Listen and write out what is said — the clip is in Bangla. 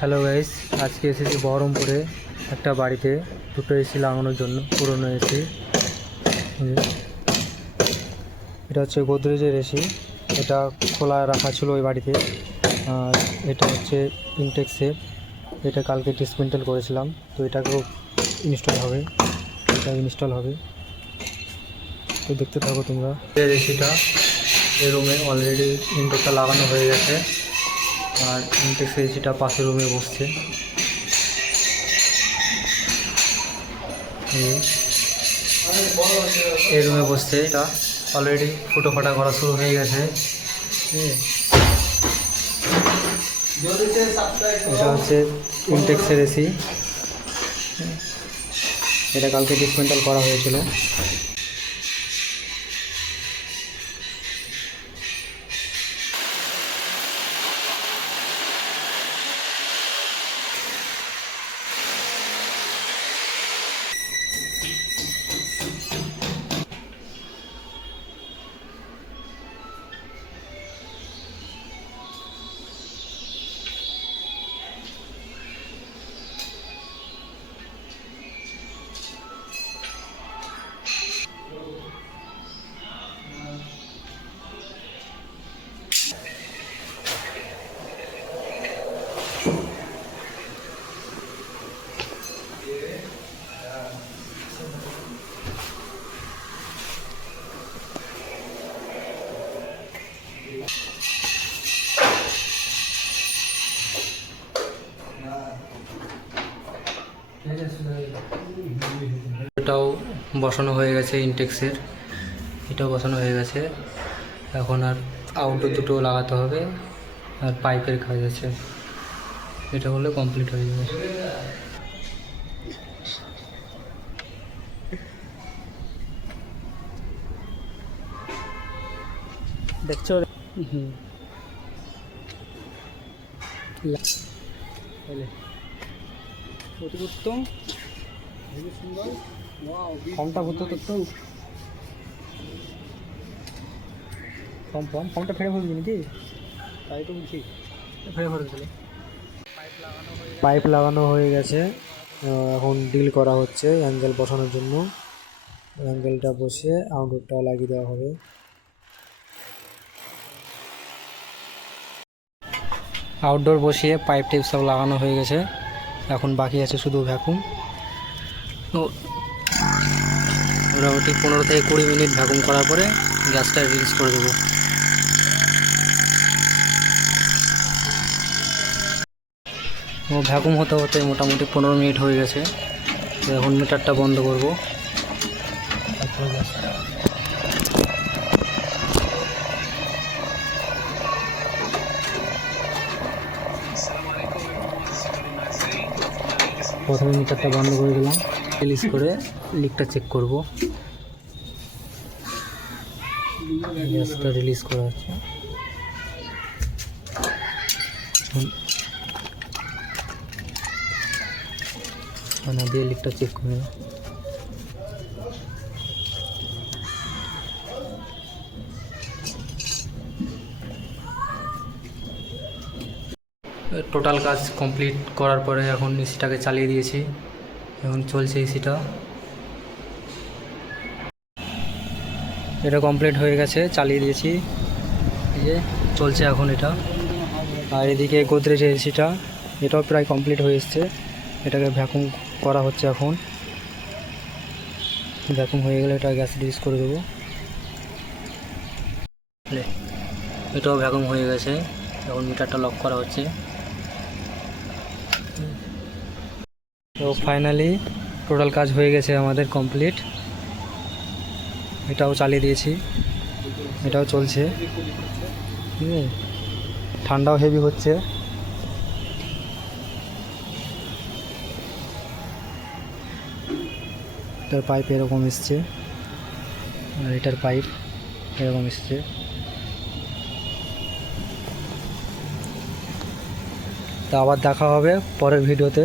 হ্যালো গাইস আজকে এসেছি বহরমপুরে একটা বাড়িতে। দুটো এসি লাগানোর জন্য, পুরনো এসি। এটা হচ্ছে গোদরেজের এসি। এটা খোলা রাখা ছিল ওই বাড়িতে। আর এটা হচ্ছে ইনটেক্সের এটা কালকে ডিসমেন্টাল করেছিলাম, তো এটাকেও ইনস্টল হবে। এটা ইনস্টল হবে। তো দেখতে থাকো তোমরা। এসিটা এই রুমে অলরেডি ইনডোরটা লাগানো হয়ে গেছে। আর ইনটেক্স এসিটা পাশের রুমে বসছে। এই- রুমে বসছে এটা। অলরেডি ফুটো ফাটা করা শুরু হয়ে গেছে। এটা হচ্ছে ইনটেক্সের এসি এটা কালকে ডিসমেন্টাল করা হয়েছিল। এটাও বসানো হয়ে গেছে ইনটেক্সের। এটাও বসানো হয়ে গেছে। এখন আর আউটডোর দুটো লাগাতে হবে। আর পাইপের কাজ আছে। এটা হলে কমপ্লিট হয়ে যাবে। দেখছ? হুম অতি উত্তম সুন্দর ফর্মটা ভরতে তো ফর্ম ফর্ম ফর্মটা ফেরে ভরবি নাকি? তাই তো বলছি। ফেরে ভরে দিলে পাইপ লাগানো হয়ে গেছে। এখন ডিল করা হচ্ছে অ্যাঙ্গেল বসানোর জন্য। অ্যাঙ্গেলটা বসে আউটডোরটা লাগিয়ে দেওয়া হবে। আউটডোর বসিয়ে পাইপ টেপ সব লাগানো হয়ে গেছে। এখন বাকি আছে শুধু ভ্যাকুম মোটামুটি পনেরো থেকে কুড়ি মিনিট ভ্যাকুম করার পরে গ্যাসটা রিলিজ করে দেবো। ও ভ্যাকুম হতে হতে মোটামুটি পনেরো মিনিট হয়ে গেছে। এখন মিটারটা বন্ধ করব। প্রথমে মিটারটা বন্ধ করে দিলাম। রিলিজ করে লিকটা চেক করব। গ্যাসটা রিলিজ করা হচ্ছে। এখন দিয়ে লিকটা চেক করে টোটাল কাজ কমপ্লিট করার পরে এখন এসিটাকে চালিয়ে দিয়েছি। এখন চলছে এসিটা। এটা কমপ্লিট হয়ে গেছে, চালিয়ে দিয়েছি। এই যে চলছে এখন এটা। আর এদিকে গোদরেজ এসিটা, এটাও প্রায় কমপ্লিট হয়ে এসছে। এটাকে ভ্যাকুম করা হচ্ছে এখন। ভ্যাকুম হয়ে গেলে এটা গ্যাস রিলিজ করে দেবো। এটাও ভ্যাকুম হয়ে গেছে। এখন মিটারটা লক করা হচ্ছে। তো ফাইনালি টোটাল কাজ হয়ে গেছে আমাদের কমপ্লিট এটাও চালিয়ে দিয়েছি। এটাও চলছে। ঠান্ডাও হেভি হচ্ছে। এটার পাইপ এরকম এসছে। আর এটার পাইপ এরকম এসছে। তা আবার দেখা হবে পরের ভিডিওতে